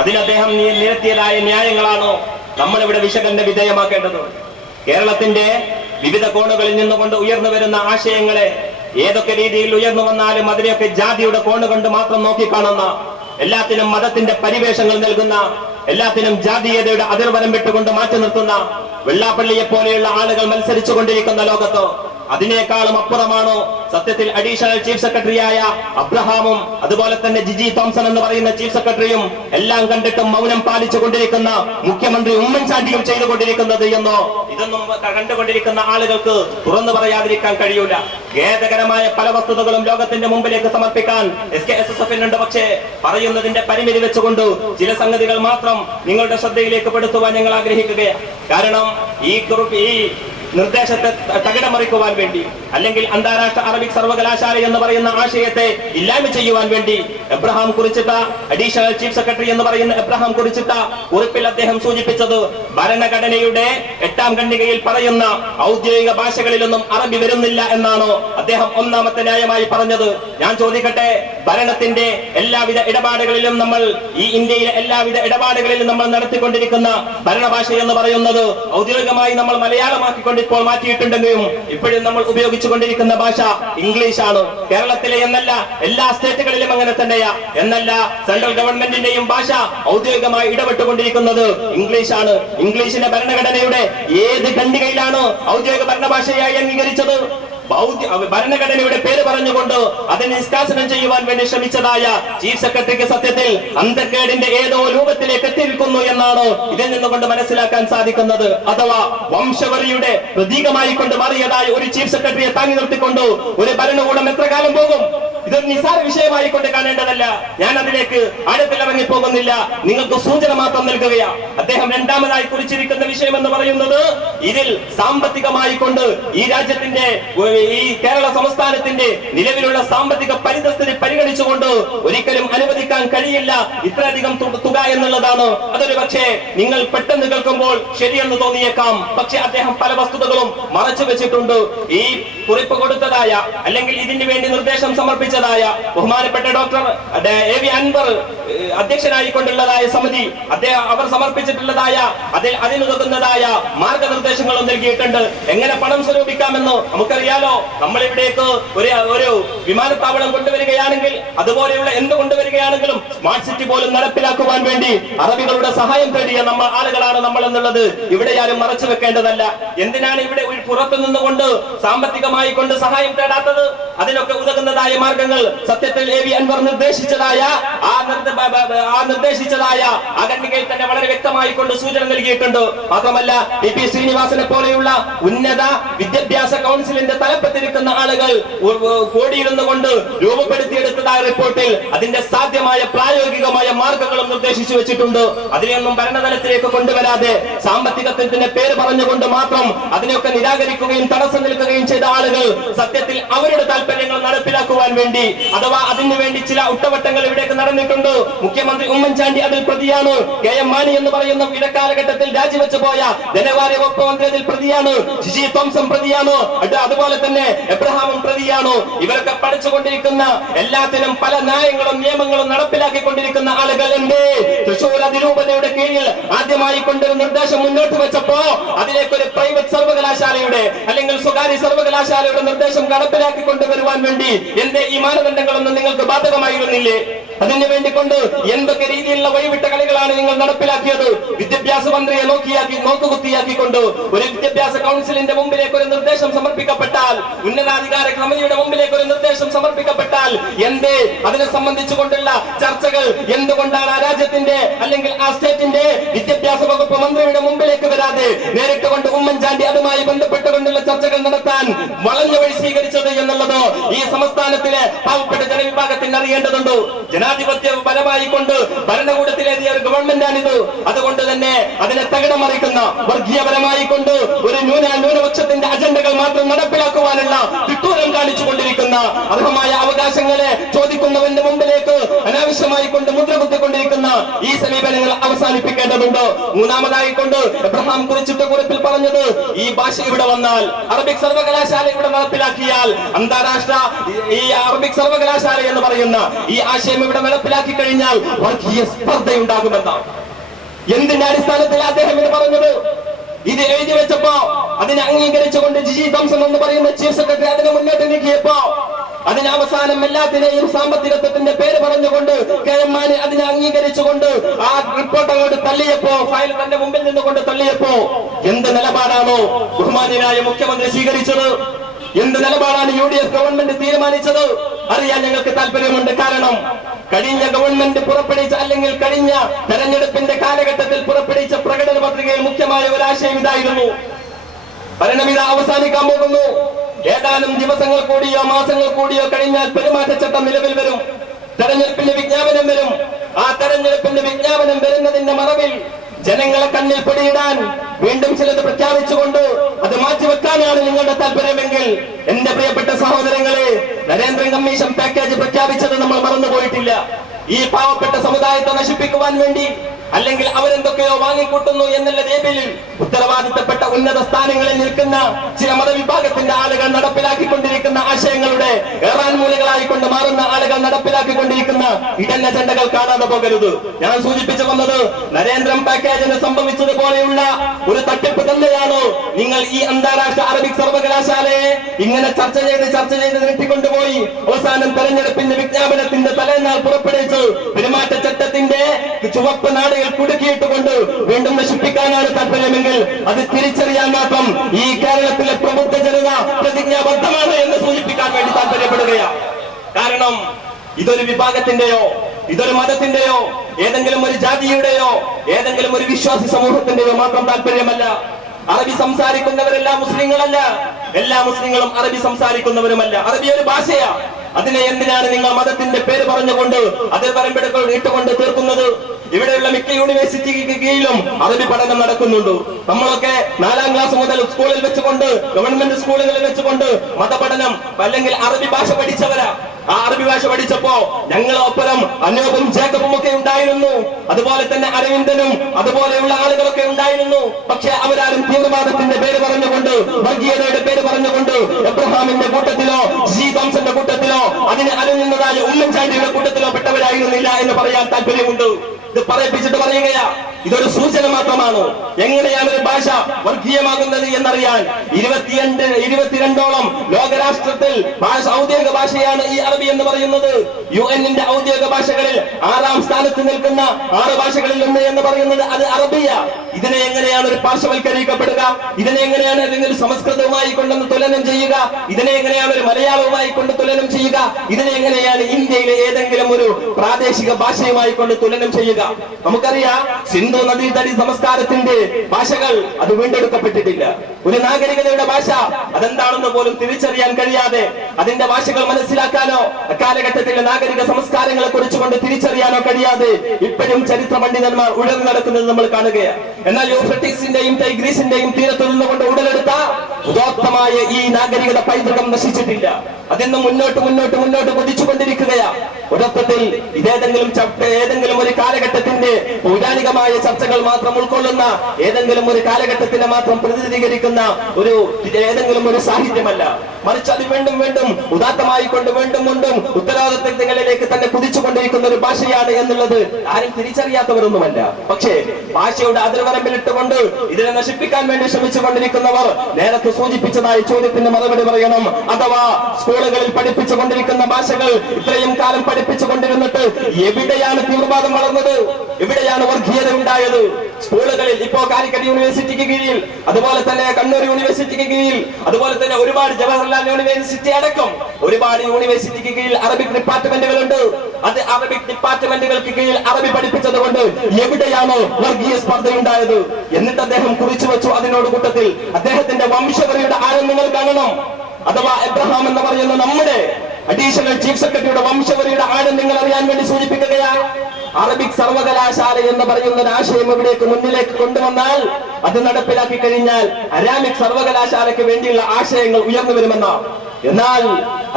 അതിന് അദ്ദേഹം നിരത്തിയതായ ന്യായങ്ങളാണോ നമ്മളിവിടെ വിശകലന വിധേയമാക്കേണ്ടത്? കേരളത്തിന്റെ വിവിധ കോണുകളിൽ നിന്നുകൊണ്ട് ഉയർന്നു വരുന്ന ആശയങ്ങളെ ഏതൊക്കെ രീതിയിൽ ഉയർന്നു വന്നാലും അതിനെയൊക്കെ ജാതിയുടെ കോണുകൊണ്ട് മാത്രം നോക്കിക്കാണുന്ന, എല്ലാത്തിനും മതത്തിന്റെ പരിവേഷങ്ങൾ നൽകുന്ന, എല്ലാത്തിനും ജാതീയതയുടെ അതിർവരം വിട്ടുകൊണ്ട് മാറ്റി നിർത്തുന്ന വെള്ളാപ്പള്ളിയെ പോലെയുള്ള ആളുകൾ മത്സരിച്ചു കൊണ്ടിരിക്കുന്ന ലോകത്ത് അതിനേക്കാളും അപ്പുറമാണോ സത്യത്തിൽ അഡീഷണൽ ചീഫ് സെക്രട്ടറിയായ അബ്രഹാമും അതുപോലെ തന്നെ ജിജി തോംസൺ എന്ന് പറയുന്ന ചീഫ് സെക്രട്ടറിയും എല്ലാം കണ്ടിട്ടും മൗനം പാലിച്ചു കൊണ്ടിരിക്കുന്ന മുഖ്യമന്ത്രി ഉമ്മൻചാണ്ടിയും ചെയ്തുകൊണ്ടിരിക്കുന്നത് എന്നോ? ഇതൊന്നും കണ്ടുകൊണ്ടിരിക്കുന്ന ആളുകൾക്ക് തുറന്നു പറയാതിരിക്കാൻ കഴിയൂല. ഖേദകരമായ പല വസ്തുതകളും ലോകത്തിന്റെ മുമ്പിലേക്ക് സമർപ്പിക്കാൻ SKSSF-നുണ്ട്. പക്ഷേ പറയുന്നതിന്റെ പരിമിതി വെച്ചുകൊണ്ട് ചില സംഗതികൾ മാത്രം നിങ്ങളുടെ ശ്രദ്ധയിലേക്ക് പെടുത്തുവാൻ ഞങ്ങൾ ആഗ്രഹിക്കുകയാണ്. കാരണം ഈ നിർദ്ദേശത്തെ തകിടമറിക്കുവാൻ വേണ്ടി, അല്ലെങ്കിൽ അന്താരാഷ്ട്ര അറബിക് സർവകലാശാല എന്ന് പറയുന്ന ആശയത്തെ ഇല്ലായ്മ ചെയ്യുവാൻ വേണ്ടി എബ്രഹാം കുറിച്ചിട്ട അഡീഷണൽ ചീഫ് സെക്രട്ടറി എന്ന് പറയുന്ന എബ്രഹാം കുറിച്ചിട്ട കുറിപ്പിൽ അദ്ദേഹം സൂചിപ്പിച്ചത് ഭരണഘടനയുടെ 8ാം ഖണ്ഡികയിൽ പറയുന്ന ഔദ്യോഗിക ഭാഷകളിലൊന്നും അറബി വരുന്നില്ല എന്നാണോ അദ്ദേഹം ഒന്നാമത്തെ ന്യായമായി പറഞ്ഞത്? ഞാൻ ചോദിക്കട്ടെ, ഭരണത്തിന്റെ എല്ലാവിധ ഇടപാടുകളിലും നമ്മൾ ഈ ഇന്ത്യയിലെ എല്ലാവിധ ഇടപാടുകളിലും നമ്മൾ നടത്തിക്കൊണ്ടിരിക്കുന്ന ഭരണഭാഷ എന്ന് പറയുന്നത് ഔദ്യോഗികമായി നമ്മൾ മലയാളമാക്കിക്കൊണ്ട് ഇപ്പോൾ മാറ്റിയിട്ടുണ്ടെങ്കിലും ഇപ്പോഴും നമ്മൾ ഉപയോഗിച്ചു കൊണ്ടിരിക്കുന്ന ഭാഷ ഇംഗ്ലീഷാണ്. കേരളത്തിലെ എന്നല്ല എല്ലാ സ്റ്റേറ്റുകളിലും അങ്ങനെ തന്നെയാ. എന്നല്ല സെൻട്രൽ ഗവൺമെന്റിന്റെയും ഭാഷ ഔദ്യോഗികമായി ഇടപെട്ടുകൊണ്ടിരിക്കുന്നത് ഇംഗ്ലീഷാണ്. ഇംഗ്ലീഷിന്റെ ഭരണഘടനയുടെ ഏത് ഖണ്ഡികയിലാണ് ഔദ്യോഗിക ഭരണഭാഷയായി അംഗീകരിച്ചത്? ഭരണഘടനയുടെ പേര് പറഞ്ഞുകൊണ്ട് അതിനെ നിഷ്കാസനം ചെയ്യുവാൻ വേണ്ടി ശ്രമിച്ചതായ ചീഫ് സെക്രട്ടറിക്ക് സത്യത്തിൽ അന്തർക്കേടിന്റെ ഏതോ രൂപത്തിലേക്ക് എത്തിയിരിക്കുന്നു എന്നാണ് ഇതിൽ നിന്നുകൊണ്ട് മനസ്സിലാക്കാൻ സാധിക്കുന്നത്. അഥവാ വംശവരിയുടെ പ്രതീകമായി കൊണ്ട് മാറിയതായ ഒരു ചീഫ് സെക്രട്ടറിയെ താങ്ങി നിർത്തിക്കൊണ്ട് ഒരു ഭരണകൂടം എത്ര കാലം പോകും? ഇതൊരു നിസ്സാര വിഷയമായി കൊണ്ട് കാണേണ്ടതല്ല. ഞാൻ അതിലേക്ക് ആഴത്തിലിറങ്ങി പോകുന്നില്ല, നിങ്ങൾക്ക് സൂചന മാത്രം നൽകുകയാണ്. അദ്ദേഹം രണ്ടാമതായി കുറിച്ചിരിക്കുന്ന വിഷയം എന്ന് പറയുന്നത് ഇതിൽ സാമ്പത്തികമായി കൊണ്ട് ഈ രാജ്യത്തിന്റെ ഈ കേരള സംസ്ഥാനത്തിന്റെ നിലവിലുള്ള സാമ്പത്തിക പരിതസ്ഥിതി പരിഗണിച്ചുകൊണ്ട് ഒരിക്കലും അനുവദിക്കാൻ കഴിയില്ല ഇത്രയധികം തുക എന്നുള്ളതാണ്. അതൊരു പക്ഷേ നിങ്ങൾ പെട്ടെന്ന് കേൾക്കുമ്പോൾ ശരിയെന്ന് തോന്നിയേക്കാം. പക്ഷെ അദ്ദേഹം പല വസ്തുതകളും മറച്ചു വെച്ചിട്ടുണ്ട്. ഈ കുറിപ്പ് കൊടുത്തതായ അല്ലെങ്കിൽ ഇതിനു വേണ്ടി നിർദ്ദേശം സമർപ്പിച്ചതായ ബഹുമാനപ്പെട്ട ഡോക്ടർ AV അൻവർ അധ്യക്ഷനായിക്കൊണ്ടുള്ളതായ സമിതി അവർ സമർപ്പിച്ചിട്ടുള്ളതായ അതിനുതകുന്നതായ മാർഗനിർദ്ദേശങ്ങളും നൽകിയിട്ടുണ്ട്. എങ്ങനെ പണം സ്വരൂപിക്കാമെന്ന് നമുക്കറിയാലോ. നമ്മളിവിടേക്ക് ഒരു വിമാനത്താവളം കൊണ്ടുവരികയാണെങ്കിൽ, അതുപോലെയുള്ള എന്ത് കൊണ്ടുവരികയാണെങ്കിലും സ്മാർട്ട് സിറ്റി പോലും നടപ്പിലാക്കുവാൻ വേണ്ടി അറബികളുടെ സഹായം തേടിയ ആളുകളാണ് നമ്മൾ എന്നുള്ളത് ഇവിടെ ആരും മറച്ചു വെക്കേണ്ടതല്ല. എന്തിനാണ് ഇവിടെ പുറത്തു നിന്നുകൊണ്ട് സാമ്പത്തികമായി കൊണ്ട് സഹായം തേടാത്തത്? അതിനൊക്കെ ഉതകുന്നതായ മാർഗങ്ങൾ സത്യത്തിൽ AV അൻവർ നിർദ്ദേശിച്ചതായ ആ ഖണ്ഡികയിൽ തന്നെ വളരെ വ്യക്തമായി കൊണ്ട് സൂചന നൽകിയിട്ടുണ്ട്. മാത്രമല്ല TP ശ്രീനിവാസനെ പോലെയുള്ള ഉന്നത വിദ്യാഭ്യാസ കൗൺസിലിന്റെ തലപ്പത്തിരിക്കുന്ന ആളുകൾ കൂടിയിരുന്നു കൊണ്ട് രൂപപ്പെടുത്തിയെടുത്തതായ റിപ്പോർട്ടിൽ അതിന്റെ സാധ്യമായ പ്രായോഗികമായ മാർഗങ്ങളും നിർദ്ദേശിച്ചു വെച്ചിട്ടുണ്ട്. അതിനെയൊന്നും ഭരണതലത്തിലേക്ക് കൊണ്ടുവരാതെ സാമ്പത്തികത്തിന്റെ പേര് പറഞ്ഞുകൊണ്ട് മാത്രം അതിനെയൊക്കെ നിരാകരിക്കുകയും തടസ്സം നിൽക്കുകയും ചെയ്ത ആളുകൾ സത്യത്തിൽ അവരുടെ താല്പര്യങ്ങൾ നടപ്പിലാക്കുവാൻ വേണ്ടി, അഥവാ അതിനു വേണ്ടി ചില ഉട്ടവട്ടങ്ങൾ ഇവിടേക്ക് നടന്നിട്ടുണ്ട്. മുഖ്യമന്ത്രി ഉമ്മൻചാണ്ടി അതിൽ പ്രതിയാണ്. KM മാണി എന്ന് പറയുന്ന ഇടക്കാലഘട്ടത്തിൽ രാജിവെച്ചു പോയ ധനകാര്യ വകുപ്പ് മന്ത്രി അതിൽ പ്രതിയാണ്. ജിജി തോംസൺ പ്രതിയാണ്. അതുപോലെ തന്നെ എബ്രഹാമും പ്രതിയാണ്. ഇവരൊക്കെ പഠിച്ചുകൊണ്ടിരിക്കുന്ന എല്ലാത്തിനും പല ന്യായങ്ങളും നിയമങ്ങളും നടപ്പിലാക്കിക്കൊണ്ടിരിക്കുന്ന ആളുകൾ ഉണ്ട്. തൃശൂർ അതിരൂപതയുടെ കീഴിൽ ആദ്യമായി കൊണ്ടൊരു നിർദ്ദേശം മുന്നോട്ട് വെച്ചപ്പോ അതിലേക്കൊരു പ്രൈവറ്റ് സർവകലാശാലയുടെ അല്ലെങ്കിൽ സ്വകാര്യ സർവകലാശാലയുടെ നിർദ്ദേശം നടപ്പിലാക്കി കൊണ്ടുവരുവാൻ വേണ്ടി എന്തേ ഈ മാനദണ്ഡങ്ങളൊന്നും നിങ്ങൾക്ക് ബാധകമായിരുന്നില്ലേ? അതിനു വേണ്ടിക്കൊണ്ട് എന്തൊക്കെ രീതിയിലുള്ള വഴിവിട്ട കളികളാണ് നിങ്ങൾ നടപ്പിലാക്കിയത്? വിദ്യാഭ്യാസ മന്ത്രിയെ നോക്കുകുത്തിയാക്കിക്കൊണ്ട് ഒരു വിദ്യാഭ്യാസ കൗൺസിലിന്റെ മുമ്പിലേക്ക് ഒരു നിർദ്ദേശം സമർപ്പിക്കപ്പെട്ടാൽ, ഉന്നതാധികാര സമിതിയുടെ മുമ്പിലേക്ക് ഒരു നിർദ്ദേശം സമർപ്പിക്കപ്പെട്ടാൽ എന്തേ അതിനെ സംബന്ധിച്ചുകൊണ്ടുള്ള ചർച്ചകൾ എന്തുകൊണ്ടാണ് ആ രാജ്യത്തിന്റെ അല്ലെങ്കിൽ ആ സ്റ്റേറ്റിന്റെ വിദ്യാഭ്യാസ വകുപ്പ് മന്ത്രിയുടെ മുമ്പിലേക്ക് വരാതെ നേരിട്ട് കൊണ്ട് ഉമ്മൻചാണ്ടി അതുമായി ബന്ധപ്പെട്ടുകൊണ്ടുള്ള ചർച്ചകൾ നടത്താൻ വളഞ്ഞ വഴി സ്വീകരിച്ചത് എന്നുള്ളത് ഈ സംസ്ഥാനത്തിലെ പാവപ്പെട്ട ജനവിഭാഗത്തിന് അറിയേണ്ടതുണ്ട്. ജനാധിപത്യപരമായി കൊണ്ട് ഭരണകൂടത്തിലേറിയ ഒരു ഗവൺമെന്റാണിത്. അതുകൊണ്ട് തന്നെ അതിനെ തകിടമറിക്കുന്ന വർഗീയപരമായി കൊണ്ട് ഒരു ന്യൂനപക്ഷത്തിന്റെ അജണ്ടകൾ മാത്രം നടപ്പിലാക്കുവാനുള്ള വിട്ടൂരം കാണിച്ചുകൊണ്ടിരിക്കുന്ന അർഹമായ അവകാശങ്ങളെ ചോദിക്കുന്നവന്റെ മുമ്പിലേക്ക് അനാവശ്യമായി കൊണ്ട് മുദ്ര കുത്തിക്കൊണ്ടിരിക്കുന്ന ഈ സമീപനം സേവനങ്ങൾ അവസാനിപ്പിക്കേണ്ടതുണ്ട്. മൂന്നാമതായിക്കൊണ്ട് എബ്രഹാം കുറിച്ചിട്ട കുറിപ്പിൽ പറഞ്ഞത്, ഈ ഭാഷ ഇവിടെ വന്നാൽ, അറബിക് സർവകലാശാല ഇവിടെ നടപ്പിലാക്കിയാൽ, അന്താരാഷ്ട്ര ഈ അറബിക് സർവകലാശാല എന്ന് പറയുന്ന ഈ ആശയം ഇവിടെ നടപ്പിലാക്കി കഴിഞ്ഞാൽ വർഗീയ സ്പർദ്ധയുണ്ടാകുമെന്നാണ്. എന്തിന്റെ അടിസ്ഥാനത്തിൽ അദ്ദേഹം ഇത് പറഞ്ഞത്? ഇത് എഴുതി വെച്ചപ്പോ അതിനെ അംഗീകരിച്ചുകൊണ്ട് ജിജി തോംസൺ എന്ന് പറയുന്ന ചീഫ് സെക്രട്ടറി അതിനെ മുന്നോട്ട് നീക്കിയപ്പോ, അതിന് അവസാനം എല്ലാത്തിനെയും സാമ്പത്തികത്വത്തിന്റെ പേര് പറഞ്ഞുകൊണ്ട് കെ എം മാണി അതിനെ അംഗീകരിച്ചുകൊണ്ട് ആ റിപ്പോർട്ട് അങ്ങോട്ട് തള്ളിയപ്പോ, ഫയൽ തന്റെ മുമ്പിൽ നിന്നുകൊണ്ട് തള്ളിയപ്പോ, എന്ത് നിലപാടാണോ ബഹുമാന്യനായ മുഖ്യമന്ത്രി സ്വീകരിച്ചത്, എന്ത് നിലപാടാണ് UDF ഗവൺമെന്റ് തീരുമാനിച്ചത് അറിയാൻ ഞങ്ങൾക്ക് താല്പര്യമുണ്ട്. കാരണം കഴിഞ്ഞ ഗവൺമെന്റ് പുറപ്പെടുവിച്ച, അല്ലെങ്കിൽ കഴിഞ്ഞ തെരഞ്ഞെടുപ്പിന്റെ കാലഘട്ടത്തിൽ പുറപ്പെടുവിച്ച പ്രകടന പത്രികയിൽ മുഖ്യമായ ഒരു ആശയം ഇതായിരുന്നു: ഭരണമിത അവസാനിക്കാൻ പോകുന്നു, ഏതാനും ദിവസങ്ങൾ കൂടിയോ മാസങ്ങൾ കൂടിയോ കഴിഞ്ഞാൽ പെരുമാറ്റച്ചട്ടം നിലവിൽ വരും, തെരഞ്ഞെടുപ്പിന്റെ വിജ്ഞാപനം വരും. ആ തെരഞ്ഞെടുപ്പിന്റെ വിജ്ഞാപനം വരുന്നതിന്റെ മറവിൽ ജനങ്ങളെ കണ്ണിൽ പിടിയിടാൻ വീണ്ടും ചിലത് പ്രഖ്യാപിച്ചുകൊണ്ട് അത് മാറ്റിവെക്കാനാണ് നിങ്ങളുടെ താല്പര്യമെങ്കിൽ, എന്റെ പ്രിയപ്പെട്ട സഹോദരങ്ങളെ, നരേന്ദ്രൻ കമ്മീഷൻ പാക്കേജ് പ്രഖ്യാപിച്ചത് നമ്മൾ മറന്നുപോയിട്ടില്ല. ഈ പാവപ്പെട്ട സമുദായത്തെ നശിപ്പിക്കുവാൻ വേണ്ടി, അല്ലെങ്കിൽ അവരെന്തൊക്കെയോ വാങ്ങിക്കൂട്ടുന്നു എന്നുള്ള ലേബലിൽ ഉത്തരവാദിത്തപ്പെട്ട ഉന്നത സ്ഥാനങ്ങളിൽ നിൽക്കുന്ന ചില മതവിഭാഗത്തിന്റെ ആളുകൾ നടപ്പിലാക്കിക്കൊണ്ടിരിക്കുന്ന ആശയങ്ങളുടെ ഏറാൻമൂലകളായിക്കൊണ്ട് മാറുന്ന ആളുകൾ നടപ്പിലാക്കിക്കൊണ്ടിരിക്കുന്ന ഇടൻ അജണ്ടകൾ കാണാതെ പോകരുത്. ഞാൻ സൂചിപ്പിച്ചു വന്നത്, നരേന്ദ്രൻ പാക്കേജിന് സംഭവിച്ചതുപോലെയുള്ള ഒരു തട്ടിപ്പ് തന്നെയാണോ നിങ്ങൾ ഈ അന്താരാഷ്ട്ര അറബിക് സർവകലാശാലയെ ഇങ്ങനെ ചർച്ച ചെയ്ത് നീട്ടിക്കൊണ്ടുപോയി അവസാനം തെരഞ്ഞെടുപ്പിന്റെ വിജ്ഞാപനത്തിന്റെ തലേന്നാൾ പുറപ്പെടുവിച്ച് പെരുമാറ്റച്ചട്ടത്തിന്റെ ചുവപ്പ് നാടുകൾ കുടുക്കിയിട്ടുകൊണ്ട് വീണ്ടും നശിപ്പിക്കാനാണ് താല്പര്യമെങ്കിൽ അത് തിരിച്ചറിയാൻ മാത്രം ഈ കേരളത്തിലെ പ്രബുദ്ധ ജനത പ്രതിജ്ഞാബദ്ധമാണ് എന്ന് സൂചിപ്പിക്കാൻ വേണ്ടി താല്പര്യപ്പെടുകയാണ്. കാരണം ഇതൊരു വിഭാഗത്തിന്റെയോ, ഇതൊരു മതത്തിന്റെയോ, ഏതെങ്കിലും ഒരു ജാതിയുടെയോ, ഏതെങ്കിലും ഒരു വിശ്വാസി സമൂഹത്തിന്റെയോ മാത്രം താല്പര്യമല്ല. അറബി സംസാരിക്കുന്നവരെല്ലാം മുസ്ലിങ്ങളല്ല, എല്ലാ മുസ്ലിങ്ങളും അറബി സംസാരിക്കുന്നവരുമല്ല. അറബി ഒരു ഭാഷയാ. അതിനെ എന്തിനാണ് നിങ്ങൾ മതത്തിന്റെ പേര് പറഞ്ഞുകൊണ്ട് അതിൽ വരമ്പെടുക്കൾ ഇട്ടുകൊണ്ട് തീർക്കുന്നത്? ഇവിടെയുള്ള മിക്ക യൂണിവേഴ്സിറ്റിക്ക് കീഴിലും അറബി പഠനം നടക്കുന്നുണ്ട്. നമ്മളൊക്കെ 4ാം ക്ലാസ് മുതൽ സ്കൂളിൽ വെച്ചുകൊണ്ട്, ഗവൺമെന്റ് സ്കൂളുകളിൽ വെച്ചുകൊണ്ട് മതപഠനം അല്ലെങ്കിൽ അറബി ഭാഷ പഠിച്ചവരാ. ആ അറബി ഭാഷ പഠിച്ചപ്പോ ഞങ്ങളൊപ്പരം അനൂപും ജേക്കബും ഒക്കെ ഉണ്ടായിരുന്നു, അതുപോലെ തന്നെ അരവിന്ദനും അതുപോലെയുള്ള ആളുകളൊക്കെ ഉണ്ടായിരുന്നു. പക്ഷെ അവരാരും തീവ്രവാദത്തിന്റെ പേര് പറഞ്ഞുകൊണ്ട്, വർഗീയതയുടെ പേര് പറഞ്ഞുകൊണ്ട് എബ്രഹാമിന്റെ കൂട്ടത്തിലോ ജി തോംസന്റെ കൂട്ടത്തിലോ അതിന് അനുനിന്നതായ ഉമ്മൻചാണ്ടിയുടെ കൂട്ടത്തിലോ പെട്ടവരായിരുന്നില്ല എന്ന് പറയാൻ താല്പര്യമുണ്ട്. ഇത് പറയിപ്പിച്ചിട്ട് പറയുകയാ, ഇതൊരു സൂചന മാത്രമാണ്. എങ്ങനെയാണ് ഒരു ഭാഷ വർഗീയമാകുന്നത് എന്നറിയാൻ 22ഓളം ലോകരാഷ്ട്രത്തിൽ ഔദ്യോഗിക ഭാഷയാണ് ഈ അറബി എന്ന് പറയുന്നത്. UN-ന്റെ ഔദ്യോഗിക ഭാഷകളിൽ 6ാം സ്ഥാനത്ത് നിൽക്കുന്ന 6 ഭാഷകളിൽ ഒന്ന് എന്ന് പറയുന്നത് അത് അറബിയ. ഇതിനെ എങ്ങനെയാണ് ഒരു പാർശ്വവൽക്കരിക്കപ്പെടുക? ഇതിനെ എങ്ങനെയാണ് അല്ലെങ്കിൽ സംസ്കൃതവുമായി കൊണ്ടൊന്ന് തുലനം ചെയ്യുക? ഇതിനെ എങ്ങനെയാണ് ഒരു മലയാളവുമായി കൊണ്ട് തുലനം ചെയ്യുക? ഇതിനെ എങ്ങനെയാണ് ഇന്ത്യയിലെ ഏതെങ്കിലും ഒരു പ്രാദേശിക ഭാഷയുമായി കൊണ്ട് തുലനം ചെയ്യുക? നമുക്കറിയാം, സിന്ധു നദീതടി സംസ്കാരത്തിന്റെ ഭാഷകൾ അത് വീണ്ടെടുക്കപ്പെട്ടിട്ടില്ല. ഒരു നാഗരികതയുടെ ഭാഷ അതെന്താണെന്ന് പോലും തിരിച്ചറിയാൻ കഴിയാതെ, അതിന്റെ ഭാഷകൾ മനസ്സിലാക്കാനോ അക്കാലഘട്ടത്തിലെ നാഗരിക സംസ്കാരങ്ങളെ കുറിച്ചുകൊണ്ട് തിരിച്ചറിയാനോ കഴിയാതെ ഇപ്പോഴും ചരിത്ര പണ്ഡിതന്മാർ ഉഴർന്നു നടക്കുന്നത് നമ്മൾ കാണുകയാണ്. എന്നാൽ യൂഫ്രട്ടീസിന്റെയും ടൈഗ്രീസിന്റെയും തീരത്തു നിന്നുകൊണ്ട് ഉടലെടുത്ത ഉദാത്തമായ ഈ നാഗരികത പൈതൃകം നശിച്ചിട്ടില്ല. അതിന്ന് മുന്നോട്ട് മുന്നോട്ട് മുന്നോട്ട് കുതിച്ചുകൊണ്ടിരിക്കുകയാണ്. ഒരർത്ഥത്തിൽ ഏതെങ്കിലും ഒരു കാലഘട്ടത്തിന്റെ പൗരാണികമായ ചർച്ചകൾ മാത്രം ഉൾക്കൊള്ളുന്ന, ഏതെങ്കിലും ഒരു കാലഘട്ടത്തിനെ മാത്രം പ്രതിനിധീകരിക്കുന്ന ഏതെങ്കിലും ഒരു സാഹിത്യമല്ല. മറിച്ച് അത് വീണ്ടും വീണ്ടും ഉദാത്തമായി കൊണ്ട് വീണ്ടും വീണ്ടും ഉത്തരവാദിത്തങ്ങളിലേക്ക് തന്നെ കുതിച്ചുകൊണ്ടിരിക്കുന്ന ഒരു ഭാഷയാണ് എന്നുള്ളത് ആരും തിരിച്ചറിയാത്തവരൊന്നുമല്ല. പക്ഷേ ഭാഷയുടെ അതിർവരമ്പിലിട്ടുകൊണ്ട് ഇതിനെ നശിപ്പിക്കാൻ വേണ്ടി ശ്രമിച്ചുകൊണ്ടിരിക്കുന്നവർ നേരത്തെ സൂചിപ്പിച്ചതായ ചോദ്യത്തിന് മറുപടി പറയണം. അഥവാ സ്കൂളുകളിൽ പഠിപ്പിച്ചുകൊണ്ടിരിക്കുന്ന ഭാഷകൾ ഇത്രയും കാലം പഠിപ്പിച്ചുകൊണ്ടിരുന്നിട്ട് എവിടെയാണ് തീവ്രവാദം വളർന്നത്? എവിടെയാണ് വർഗീയത ഉണ്ടായത്? സ്കൂളുകളിൽ ഇപ്പോ കാലിക്കറ്റ് യൂണിവേഴ്സിറ്റിക്ക് കീഴിൽ, അതുപോലെ തന്നെ കണ്ണൂർ യൂണിവേഴ്സിറ്റിക്ക് കീഴിൽ, അതുപോലെ തന്നെ ഒരുപാട് ജവഹർലാൽ യൂണിവേഴ്സിറ്റി അടക്കം ഒരുപാട് യൂണിവേഴ്സിറ്റിക്ക് കീഴിൽ അറബിക് ഡിപ്പാർട്ട്മെന്റുകളുണ്ട്. അത് അറബിക് ഡിപ്പാർട്ട്മെന്റുകൾക്ക് കീഴിൽ അറബി പഠിപ്പിച്ചത് കൊണ്ട് എവിടെയാണോ വർഗീയ സ്പർദ്ധയുണ്ടായത്? എന്നിട്ട് അദ്ദേഹം കുറിച്ചു വെച്ചു അതിനോട് കൂട്ടത്തിൽ അദ്ദേഹത്തിന്റെ വംശപരയുടെ ആഴം നിങ്ങൾ കാണണം. അഥവാ എബ്രഹാം എന്ന് പറയുന്ന നമ്മുടെ അഡീഷണൽ ചീഫ് സെക്രട്ടറിയുടെ വംശപരയുടെ ആഴം നിങ്ങൾ അറിയാൻ വേണ്ടി സൂചിപ്പിക്കുകയാണ്. അറബിക് സർവകലാശാല എന്ന് പറയുന്ന ഒരു ആശയം ഇവിടേക്ക് മുന്നിലേക്ക് കൊണ്ടുവന്നാൽ, അത് നടപ്പിലാക്കി കഴിഞ്ഞാൽ അരാമിക് സർവകലാശാലയ്ക്ക് വേണ്ടിയുള്ള ആശയങ്ങൾ ഉയർന്നു വരുമെന്നാണ്. എന്നാൽ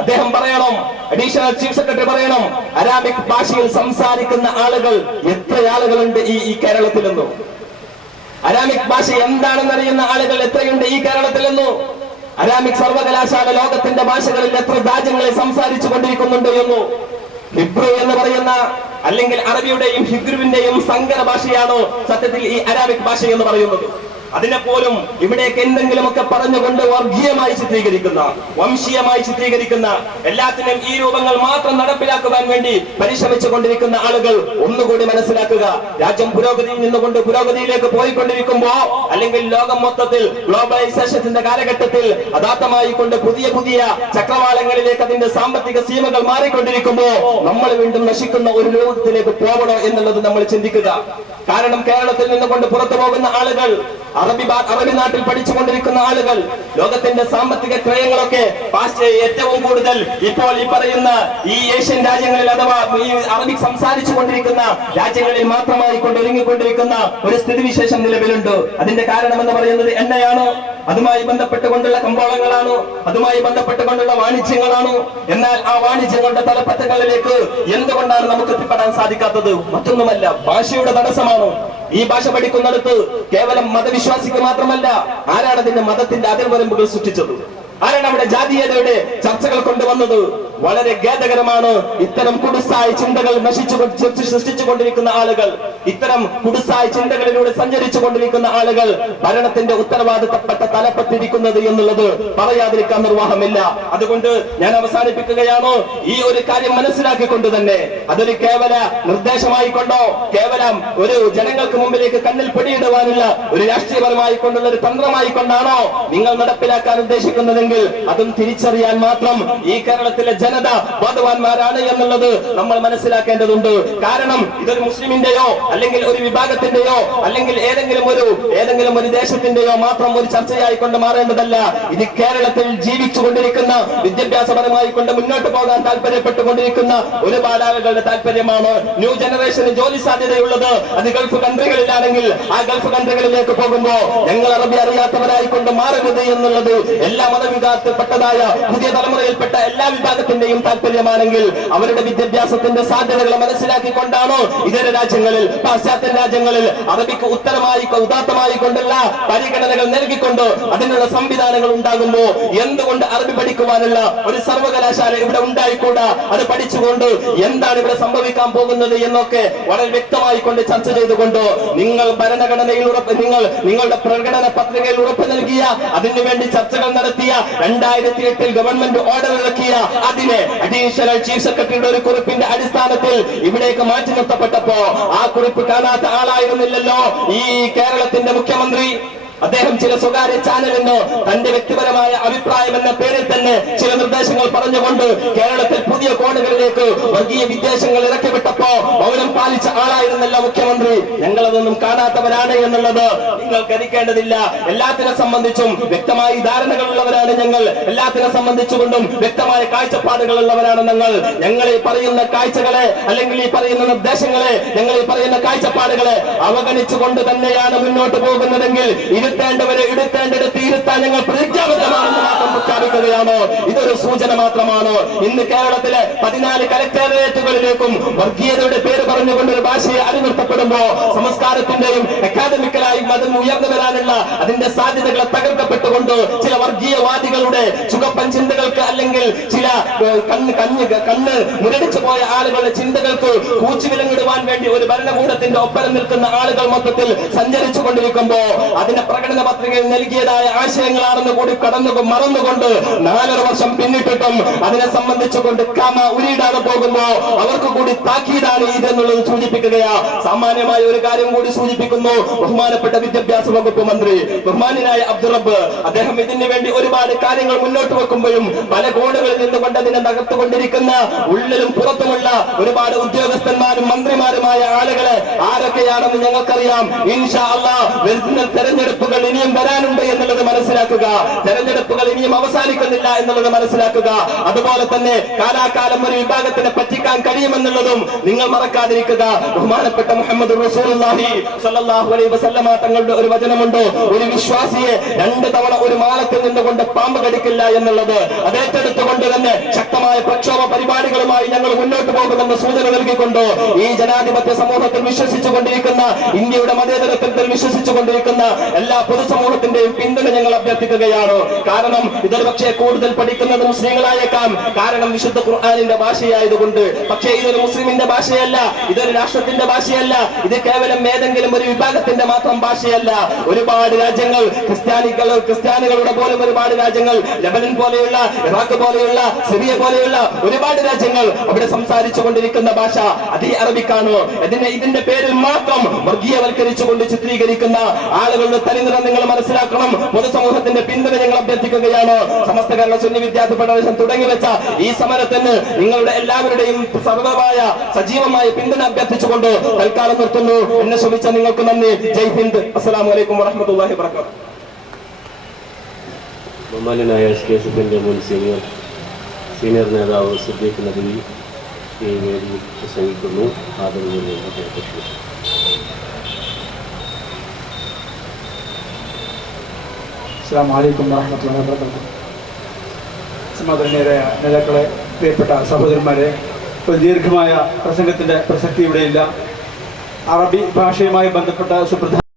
അദ്ദേഹം പറയണം, അഡീഷണൽ ചീഫ് സെക്രട്ടറി പറയണം, അരാബിക് ഭാഷയിൽ സംസാരിക്കുന്ന ആളുകൾ എത്ര ആളുകളുണ്ട് ഈ കേരളത്തിലെന്നു, അരാമിക് ഭാഷ എന്താണെന്നറിയുന്ന ആളുകൾ എത്രയുണ്ട് ഈ കേരളത്തിലെന്നു, അരാമിക് സർവകലാശാല ലോകത്തിന്റെ ഭാഷകളിൽ എത്ര രാജ്യങ്ങളിൽ സംസാരിച്ചു കൊണ്ടിരിക്കുന്നുണ്ട് എന്നു. ഹിബ്രു എന്ന് പറയുന്ന അല്ലെങ്കിൽ അറബിയുടെയും ഹിബ്രുവിന്റെയും സങ്കര ഭാഷയാണോ സത്യത്തിൽ ഈ അരാബിക് ഭാഷ എന്ന് പറയുന്നത്? അതിനെപ്പോലും ഇവിടേക്ക് എന്തെങ്കിലുമൊക്കെ പറഞ്ഞുകൊണ്ട് വർഗീയമായി ചിത്രീകരിക്കുന്ന, വംശീയമായി ചിത്രീകരിക്കുന്ന, എല്ലാത്തിനും ഈ രൂപങ്ങൾ മാത്രം നടപ്പിലാക്കുവാൻ വേണ്ടി പരിശ്രമിച്ചു കൊണ്ടിരിക്കുന്ന ആളുകൾ ഒന്നുകൂടി മനസ്സിലാക്കുക. രാജ്യം പുരോഗതിയിൽ നിന്നുകൊണ്ട് പുരോഗതിയിലേക്ക് പോയിക്കൊണ്ടിരിക്കുമ്പോ, അല്ലെങ്കിൽ ലോകം മൊത്തത്തിൽ ഗ്ലോബലൈസേഷന്റെ കാലഘട്ടത്തിൽ അദാത്തമായി കൊണ്ട് പുതിയ പുതിയ ചക്രവാളങ്ങളിലേക്ക് അതിന്റെ സാമ്പത്തിക സീമകൾ മാറിക്കൊണ്ടിരിക്കുമ്പോ നമ്മൾ വീണ്ടും നശിക്കുന്ന ഒരു ലോകത്തിലേക്ക് പോകണോ എന്നുള്ളത് നമ്മൾ ചിന്തിക്കുക. കാരണം കേരളത്തിൽ നിന്നുകൊണ്ട് പുറത്തു പോകുന്ന ആളുകൾ, അറബി നാട്ടിൽ പഠിച്ചുകൊണ്ടിരിക്കുന്ന ആളുകൾ, ലോകത്തിന്റെ സാമ്പത്തിക ക്രയങ്ങളൊക്കെ ഏറ്റവും കൂടുതൽ ഇപ്പോൾ ഈ പറയുന്ന ഈ ഏഷ്യൻ രാജ്യങ്ങളിൽ അഥവാ ഈ അറബിക് സംസാരിച്ചു കൊണ്ടിരിക്കുന്ന രാജ്യങ്ങളിൽ മാത്രമായി കൊണ്ട് ഒരുങ്ങിക്കൊണ്ടിരിക്കുന്ന ഒരു സ്ഥിതിവിശേഷം നിലവിലുണ്ട്. അതിന്റെ കാരണം എന്ന് പറയുന്നത് എണ്ണയാണോ, അതുമായി ബന്ധപ്പെട്ടുകൊണ്ടുള്ള കമ്പോളങ്ങളാണോ, അതുമായി ബന്ധപ്പെട്ടുകൊണ്ടുള്ള വാണിജ്യങ്ങളാണോ? എന്നാൽ ആ വാണിജ്യങ്ങളുടെ തലപ്പറ്റങ്ങളിലേക്ക് എന്തുകൊണ്ടാണ് നമുക്ക് എത്തിപ്പെടാൻ സാധിക്കാത്തത്? മറ്റൊന്നുമല്ല, ഭാഷയുടെ തടസ്സമാണോ? ഈ ഭാഷ പഠിക്കുന്നിടത്ത് കേവലം മതവിശ്വാസിക്ക് മാത്രമല്ല, ആരാണ് അതിന്റെ മതത്തിന്റെ അതിർവരമ്പുകൾ സൃഷ്ടിച്ചത്? ആരാണ് അവിടെ ജാതീയതയുടെ ചർച്ചകൾ കൊണ്ടുവന്നത്? വളരെ ഖേദകരമാണ്. ഇത്തരം കുടുസായ ചിന്തകൾ സൃഷ്ടിച്ചുകൊണ്ടിരിക്കുന്ന ആളുകൾ, ഇത്തരം കുടുസായ ചിന്തകളിലൂടെ സഞ്ചരിച്ചു കൊണ്ടിരിക്കുന്ന ആളുകൾ ഭരണത്തിന്റെ ഉത്തരവാദിത്തപ്പെട്ട തലപ്പത്തിരിക്കുന്നത് എന്നുള്ളത് പറയാതിരിക്കാൻ നിർവാഹമില്ല. അതുകൊണ്ട് ഞാൻ അവസാനിപ്പിക്കുകയാണ്. ഈ ഒരു കാര്യം മനസ്സിലാക്കിക്കൊണ്ട് തന്നെ അതൊരു കേവല നിർദ്ദേശമായി കൊണ്ടോ, കേവലം ഒരു ജനങ്ങൾക്ക് മുമ്പിലേക്ക് കണ്ണിൽ പിടിയിടുവാനുള്ള ഒരു രാഷ്ട്രീയപരമായി കൊണ്ടുള്ള ഒരു തന്ത്രമായി കൊണ്ടാണോ നിങ്ങൾ നടപ്പിലാക്കാൻ ഉദ്ദേശിക്കുന്നതെങ്കിൽ അതും തിരിച്ചറിയാൻ മാത്രം ഈ കേരളത്തിലെ ജനത ബോധവാന്മാരാണ് എന്നുള്ളത് നമ്മൾ മനസ്സിലാക്കേണ്ടതുണ്ട്. കാരണം ഇതൊരു മുസ്ലിമിന്റെയോ അല്ലെങ്കിൽ ഒരു വിഭാഗത്തിന്റെയോ അല്ലെങ്കിൽ ഏതെങ്കിലും ഒരു ദേശത്തിന്റെയോ മാത്രം ഒരു ചർച്ചയായി കൊണ്ട് മാറേണ്ടതല്ല. ഇത് കേരളത്തിൽ ജീവിച്ചുകൊണ്ടിരിക്കുന്ന, വിദ്യാഭ്യാസപരമായി കൊണ്ട് മുന്നോട്ട് പോകാൻ താല്പര്യപ്പെട്ടുകൊണ്ടിരിക്കുന്ന ഒരുപാട് ആളുകളുടെ താല്പര്യമാണ്. ന്യൂ ജനറേഷന് ജോലി സാധ്യതയുള്ളത് അത് ഗൾഫ് കൺട്രികളിലാണെങ്കിൽ ആ ഗൾഫ് കൺട്രികളിലേക്ക് പോകുമ്പോ ഞങ്ങൾ അറബി അറിയാത്തവരായി കൊണ്ട് മാറരുത് എന്നുള്ളത് എല്ലാ മതവിഭാഗത്തിൽപ്പെട്ടതായ പുതിയ തലമുറയിൽപ്പെട്ട എല്ലാ വിഭാഗത്തിന്റെയും താല്പര്യമാണെങ്കിൽ അവരുടെ വിദ്യാഭ്യാസത്തിന്റെ സാധ്യതകളെ മനസ്സിലാക്കിക്കൊണ്ടാണോ ഇതര രാജ്യങ്ങളിൽ, പാശ്ചാത്യ രാജ്യങ്ങളിൽ അറബിക്ക് ഉദാത്തമായി കൊണ്ടുള്ള പരിഗണനകൾ നൽകിക്കൊണ്ട് അതിനുള്ള സംവിധാനങ്ങൾ ഉണ്ടാകുമ്പോ എന്തുകൊണ്ട് അറബി പഠിക്കുവാനുള്ള ഒരു സർവകലാശാല ഇവിടെ ഉണ്ടായിക്കൂടാ? അത് പഠിച്ചുകൊണ്ട് എന്താണ് ഇവിടെ സംഭവിക്കാൻ പോകുന്നത് എന്നൊക്കെ വളരെ വ്യക്തമായി കൊണ്ട് ചർച്ച ചെയ്തുകൊണ്ട് നിങ്ങൾ ഭരണഘടനയിൽ നിങ്ങളുടെ പ്രകടന പത്രികയിൽ ഉറപ്പ് നൽകിയ, അതിനുവേണ്ടി ചർച്ചകൾ നടത്തിയ, 2008 ഗവൺമെന്റ് ഓർഡർ ഇറക്കിയ, അതിനെ അഡീഷണൽ ചീഫ് സെക്രട്ടറിയുടെ ഒരു കുറിപ്പിന്റെ അടിസ്ഥാനത്തിൽ ഇവിടേക്ക് മാറ്റി നിർത്തപ്പെട്ടപ്പോ ആ കുറിപ്പ് കാണാത്ത ആളായിരുന്നില്ലല്ലോ ഈ കേരളത്തിന്റെ മുഖ്യമന്ത്രി. അദ്ദേഹം ചില സ്വകാര്യ ചാനലിന് തന്റെ വ്യക്തിപരമായ അഭിപ്രായം എന്ന പേരിൽ തന്നെ ചില നിർദ്ദേശങ്ങൾ പറഞ്ഞുകൊണ്ട് കേരളത്തിൽ പുതിയ കോണുകളിലേക്ക് വർഗീയ വിദ്വേഷങ്ങൾ ഇറക്കി വിട്ടപ്പോ മൗനം പാലിച്ച ആളായിരുന്നല്ല മുഖ്യമന്ത്രി. ഞങ്ങളതൊന്നും കാണാത്തവരാണ് എന്നുള്ളത് നിങ്ങൾ ധരിക്കേണ്ടതില്ല. എല്ലാത്തിനെ സംബന്ധിച്ചും വ്യക്തമായി ധാരണകളുള്ളവരാണ് ഞങ്ങൾ. എല്ലാത്തിനെ സംബന്ധിച്ചുകൊണ്ടും വ്യക്തമായ കാഴ്ചപ്പാടുകളുള്ളവരാണ് ഞങ്ങൾ ഈ പറയുന്ന കാഴ്ചകളെ അല്ലെങ്കിൽ ഈ പറയുന്ന നിർദ്ദേശങ്ങളെ, ഞങ്ങൾ ഈ പറയുന്ന കാഴ്ചപ്പാടുകളെ അവഗണിച്ചുകൊണ്ട് തന്നെയാണ് മുന്നോട്ട് പോകുന്നതെങ്കിൽ ഇരുത്തേണ്ടവരെ ഇരുത്തേണ്ടിടത്ത് ഇരുത്താൻ ഞങ്ങൾ പ്രതിജ്ഞാബദ്ധമാണെന്ന് മാത്രം പ്രഖ്യാപിക്കുകയാണ്. ഇതൊരു സൂചന മാത്രമാണ്. ഇന്ന് കേരളത്തിലെ 14 കലക്ടറേറ്റുകളിലേക്കും വർഗീയതയുടെ പേര് പറഞ്ഞുകൊണ്ട് ഒരു ഭാഷയെ അടിനിർത്തപ്പെടുമ്പോ സംസ്കാരത്തിന്റെയും അക്കാദമിക്കലായും അതിൽ ഉയർന്നു വരാനുള്ള അതിന്റെ സാധ്യതകളെ തകർക്കപ്പെട്ടുകൊണ്ട് ചില വർഗീയവാദികളുടെ ചുകപ്പൻ ചിന്തകൾക്ക് അല്ലെങ്കിൽ ചില കണ്ണ് മുരടിച്ചു പോയ ആളുകളുടെ ചിന്തകൾക്ക് കൂച്ചുവിലങ്ങിടുവാൻ വേണ്ടി ഒരു ഭരണകൂടത്തിന്റെ ഒപ്പം നിൽക്കുന്ന ആളുകൾ മൊത്തത്തിൽ സഞ്ചരിച്ചു കൊണ്ടിരിക്കുമ്പോ അതിന്റെ പ്രകടന പത്രികയിൽ നൽകിയതായ ആശയങ്ങളാണെന്ന് കൂടി മറന്നുകൊണ്ട് 4.5 വർഷം പിന്നിട്ടിട്ടും അതിനെ സംബന്ധിച്ചുകൊണ്ട് ഉരിയിടാതെ പോകുമ്പോ അവർക്ക് കൂടി താക്കീതാണ് ഇതെന്നുള്ളത് സൂചിപ്പിക്കുകയാ. സാമാന്യമായ ഒരു കാര്യം കൂടി സൂചിപ്പിക്കുന്നു. ബഹുമാനപ്പെട്ട വിദ്യാഭ്യാസ വകുപ്പ് മന്ത്രി ബഹുമാനായ അബ്ദുറബ്ബ് അദ്ദേഹം ഇതിനു വേണ്ടി ഒരുപാട് കാര്യങ്ങൾ മുന്നോട്ട് വെക്കുമ്പോഴും പല കോണുകളിൽ നിന്നുകൊണ്ട് അതിനെ തകർത്തുകൊണ്ടിരിക്കുന്ന ഉള്ളിലും പുറത്തുമുള്ള ഒരുപാട് ഉദ്യോഗസ്ഥന്മാരും മന്ത്രിമാരുമായ ആളുകളെ ആരൊക്കെയാണെന്ന് ഞങ്ങൾക്കറിയാം. ഇൻഷാ അല്ലാഹ് വരുന്ന തെരഞ്ഞെടുപ്പുകൾ ഇനിയും വരാനുണ്ട് എന്നുള്ളത് മനസ്സിലാക്കുക. തെരഞ്ഞെടുപ്പുകൾ ഇനിയും അവസാനിക്കുന്നില്ല എന്നുള്ളത് മനസ്സിലാക്കുക. അതുപോലെ തന്നെ കാലാകാലം ഒരു വിഭാഗത്തിനെ പറ്റിക്കാൻ കഴിയുമെന്നുള്ളതും നിങ്ങൾ മറക്കാതിരിക്കുക. ബഹുമാനപ്പെട്ട മുഹമ്മദ് റസൂലുള്ളാഹി സ്വല്ലല്ലാഹു അലൈഹി വസല്ലമ തങ്ങളുടെ ഒരു വചനമുണ്ട്, ഒരു വിശ്വാസിയെ 2 തവണ ഒരു മാളത്തിൽ നിന്നുകൊണ്ട് പാമ്പ് കടിക്കില്ല എന്നുള്ളത്. അതേറ്റെടുത്തുകൊണ്ട് തന്നെ ഞങ്ങൾ മുന്നോട്ട് പോകുമെന്ന് സൂചന നൽകിക്കൊണ്ട് ഈ ജനാധിപത്യ സമൂഹത്തിൽ വിശ്വസിച്ചുകൊണ്ടിരിക്കുന്ന, ഇന്ത്യയുടെ മതേതരത്വത്തിൽ വിശ്വസിച്ചുകൊണ്ടിരിക്കുന്ന എല്ലാ പൊതുസമൂഹത്തിന്റെയും പിന്തുണ ഞങ്ങൾ അഭ്യർത്ഥിക്കുകയാണ്. കാരണം ഇതൊരു പക്ഷേ കൂടുതൽ പഠിക്കുന്നത് മുസ്ലിങ്ങളായേക്കാം, കാരണം വിശുദ്ധ ഖുർആനിന്റെ ഭാഷയായതുകൊണ്ട്. പക്ഷേ ഇതൊരു മുസ്ലിമിന്റെ ഭാഷയല്ല, ഇതൊരു രാഷ്ട്രത്തിന്റെ ഭാഷയല്ല, ഇത് കേവലം ഏതെങ്കിലും ഒരു വിഭാഗത്തിന്റെ മാത്രം ഭാഷയല്ല. ഒരുപാട് രാജ്യങ്ങൾ, ക്രിസ്ത്യാനികളുടെ പോലും ഒരുപാട് രാജ്യങ്ങൾ, ലെബനൻ പോലെയുള്ള, ഇറാഖ് പോലെയുള്ള, സിറിയ പോലെയുള്ള ഒരുപാട് രാജ്യങ്ങൾ അവിടെ സംസാരിച്ചു കൊണ്ടിരിക്കുന്ന ഭാഷ അത് അറബിക്കാണ്. ഇതിന്റെ പേരിൽ മാത്രം വർഗീയവൽക്കരിച്ചുകൊണ്ട് ചിത്രീകരിക്കുന്ന ആളുകളുടെ തനിനിറം നിങ്ങൾ മനസ്സിലാക്കണം. പൊതുസമൂഹത്തിന്റെ പിന്തുണ ഞങ്ങൾ അഭ്യർത്ഥിക്കുകയാണ്. സമസ്ത കേരള സുന്നി വിദ്യാർത്ഥി ഫെഡറേഷൻ തുടങ്ങിവെച്ച ഈ സമരത്തിന് നിങ്ങളുടെ എല്ലാവരുടെയും സർവ്വമായ സജീവമായ പിന്തുണ അഭ്യർത്ഥിച്ചുകൊണ്ട് തൽക്കാലം നിർത്തുന്നു. എന്നെ ശ്രമിച്ച നിങ്ങൾക്ക് നന്ദി. ജയ് ഹിന്ദ്. അസ്സലാമു അലൈക്കും വറഹ്മത്തുള്ളാഹി വബറകാതുഹു. ബഹുമാന്യനായ SKSF-ന്റെ മുൻ സീനിയർ നേതാവ് സിദ്ദീഖ് നദവി ഈ വേദിയിൽ പ്രസംഗിക്കുന്നു. ആദരവോടെ അദ്ദേഹത്തെ ക്ഷണിക്കുന്നു. അസ്സലാമു അലൈക്കും വറഹ്മത്തുള്ളാഹി വബറകാതുഹു. സമാദരണീയരായ നേതാക്കളെ, പ്രിയപ്പെട്ട സഹോദരന്മാരെ, ഒരു ദീർഘമായ പ്രസംഗത്തിന്റെ പ്രസക്തി ഇവിടെയില്ല. അറബി ഭാഷയുമായി ബന്ധപ്പെട്ട സുപ്രധാന